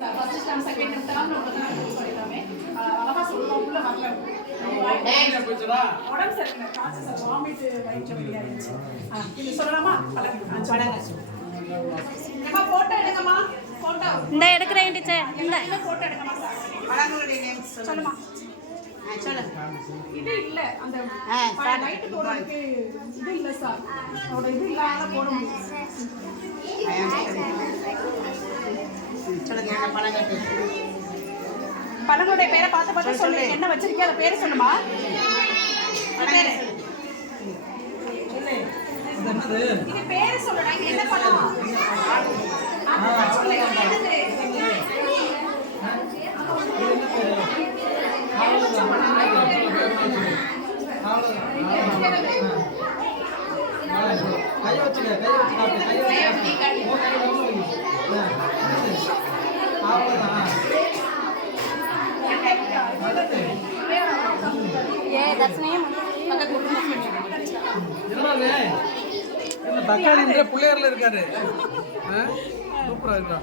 First second தான் அழகா வரல உடம்பு சரியில்லை வாமிட் வயிற்று இது சொல்லலாமா பழங்க ஏமா போட்டோ எடுங்கம்மா போட்டோ இந்த எடுக்கிறேன் டீச்சர் இந்த இந்த போட்டோ எடுங்கம்மா நேம்ஸ் சொல்லுமா சொல்லுங்க இது இல்ல அந்த. நைட்டு போடுறதுக்கு இது இல்ல சார் அதோட இது இல்லாத போட முடியும் சொல்லுங்க பழங்கள் பழங்களுடைய பேரை பார்த்து பார்த்து சொல்லு என்ன வச்சிருக்கே அதை பேரை சொல்லுமா இது பேரு சொல்லுடா என்ன பழம்? கை வச்சுக்க கை வச்சு காட்டு கை வச்சு தக்காளின்ற பிள்ளையார்ல இருக்காரு. ஆ? சூப்பரா இருக்கா?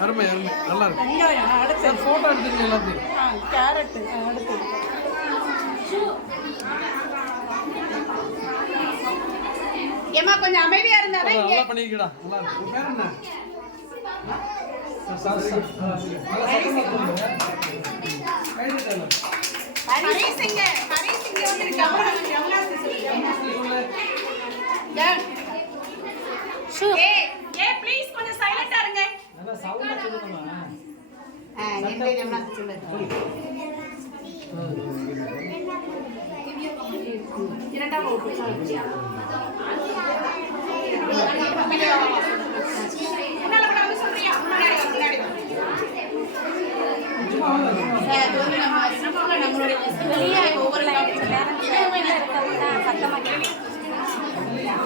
அருமை அருமை. நல்லா இருக்கு. சார் போட்டோ எடுத்துருங்க எல்லாத்தையும். கேரட்டு அடுத்து. ஏமா கொஞ்சம் அமைதியா இருந்தாதான் இங்க. நல்லா பண்ணிருக்கடா நல்லா இருக்கு உன் பேர் என்ன. ஹரிசிங்க. ஹரிசிங்க வந்திருக்காங்க ஏ ஏ ப்ளீஸ் கொஞ்சம் சைலண்டா இருங்க. நல்லா சவுண்டா சொல்லுங்கம்மா சொல்லுங்க இரண்டாம்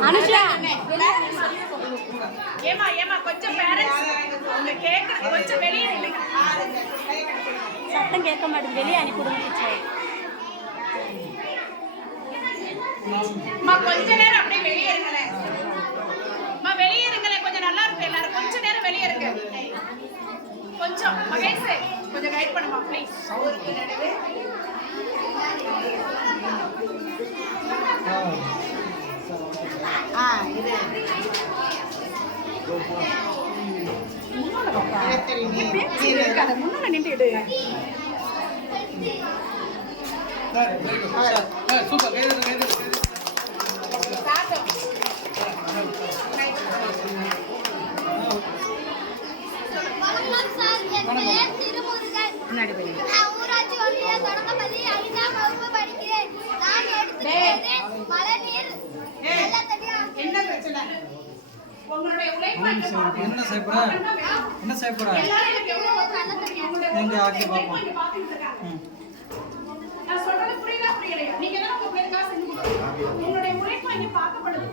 அனுஷா ஏமா ஏமா கொஞ்சம் பேரண்ட்ஸ் கொஞ்சம் வெளியே இல்லைங்க சத்தம் கேட்க மாட்டேங்குது. வெளியே அனுப்பிவிடுங்க கொஞ்ச நேரம் அப்படியே வெளியே இருங்களேன். அம்மா வெளியே இருங்களேன். கொஞ்சம் நல்லா இருக்கு எல்லாரும். கொஞ்ச நேரம் வெளியே இருங்க. கொஞ்சம் மகேஷ் கொஞ்சம் கைட் பண்ணுமா ப்ளீஸ் ஆ இது. நிலத்தடி நீர் இருக்காத முன்னால நின்றுடு sir, very good. Sir, sir, super கை தட்டு, கை தட்டு, கை தட்டு. வணக்கம் சார் என் பெயர் திருமுருகன் முன்னாடி போய் ஊராட்சி ஒன்றிய தொடக்கப்பள்ளி ஐந்தாம் வகுப்பு படிக்கிறேன் நான் எடுத்துக்கிறேன் மழைநீர் வெள்ளத்தடி என்ன பிரச்சனை என்ன செய்ய போற என்ன செய்ய போற எல்லாரும் எனக்கு எவ்வளவு ஒத்துழைப்பு உங்களுடைய எங்க ஆக்கி பார்ப்போம். நான் சொல்றது புரியுதா புரியலையா? நீங்க தான் உங்க பேருக்காக செஞ்சு கொடுக்கணும். உங்களுடைய உழைப்பு இங்க பார்க்கப்படுது.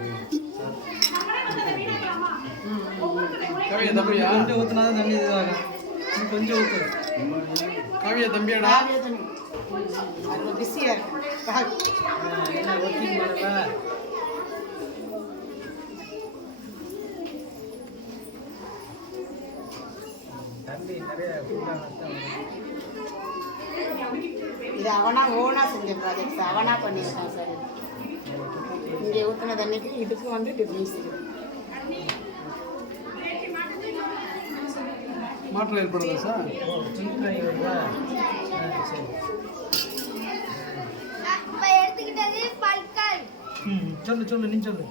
நம்மளே வந்து அதை வீணாக்கலாமா? ஒவ்வொருத்தருடைய உழைப்பு கவியா தம்பியா? கொஞ்சம் ஊத்துனாதான் தண்ணி இதுவாகும். நீ கொஞ்சம் ஊத்து. கவியா தம்பியாடா? அது பிஸியா இருக்கு என்ன ஒர்க்கிங் பண்ணல தம்பி நிறைய இது அவனா ஓனா செஞ்ச ப்ராஜெக்ட்ஸ் அவனா பண்ணியிருக்கான் சார் இங்கே ஊற்றின தண்ணிக்கு இதுக்கு வந்து டிஃப்ரென்ஸ் மாற்றம் ஏற்படுதா சார் சொல்லு சொல்லு நீ சொல்லு.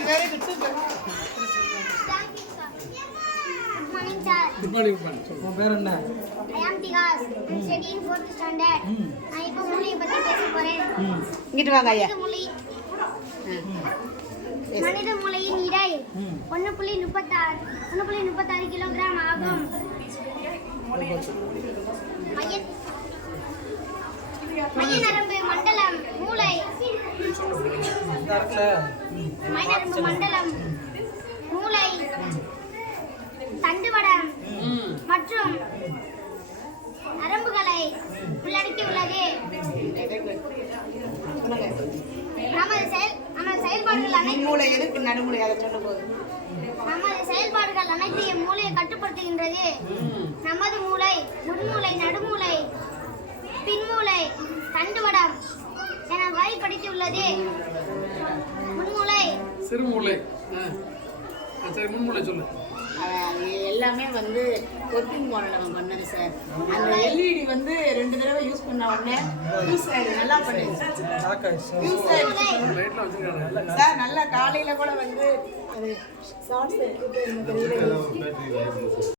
Good very good super thank you sir good morning sir good morning good morning சொல்லு உன் பேர் என்ன? ஐ ஆம் திகாஸ் ஸ்டடிங் ஃபோர்த் ஸ்டாண்டர்ட் நான் இப்போ மொழியை பற்றி பேச போறேன். இங்கிட்டு வாங்க ஐயா. மனித மூளையின் இடை. ஒன்று புள்ளி முப்பத்தாறு ஒன்று புள்ளி முப்பத்தாறு கிலோகிராம் ஆகும். மைய மைய நரம்பு மண்டலம் மூளை. இருக்குல்ல மண்டலம் மூளை தண்டுவடம் மற்றும் நரம்புகளை உள்ளடக்கி உள்ளது. நமது செயல் நமது செயல்பாடுகள் அனைத்து நடுமுறை அதை சொல்லும் போது நமது செயல்பாடுகள் அனைத்தையும் மூளையை கட்டுப்படுத்துகின்றது. நமது மூளை முன்மூளை நடுமூளை பின்மூளை தண்டுவடம் என வகைப்படுத்தியுள்ளது முன்மூளை. சிறுமூளை. சரி முன்மூளை சொல்லு. எல்லாமே வந்து ஒர்க்கிங் மாடல் அவன் பண்ணது சார் அந்த எல்இடி வந்து ரெண்டு தடவை யூஸ் பண்ண உடனே யூஸ் ஆயிடுது நல்லா பண்ணுது வச்சிருக்காங்க சார். நல்லா காலையில கூட வந்து அது ஷார்ட்ஸ் தெரியல.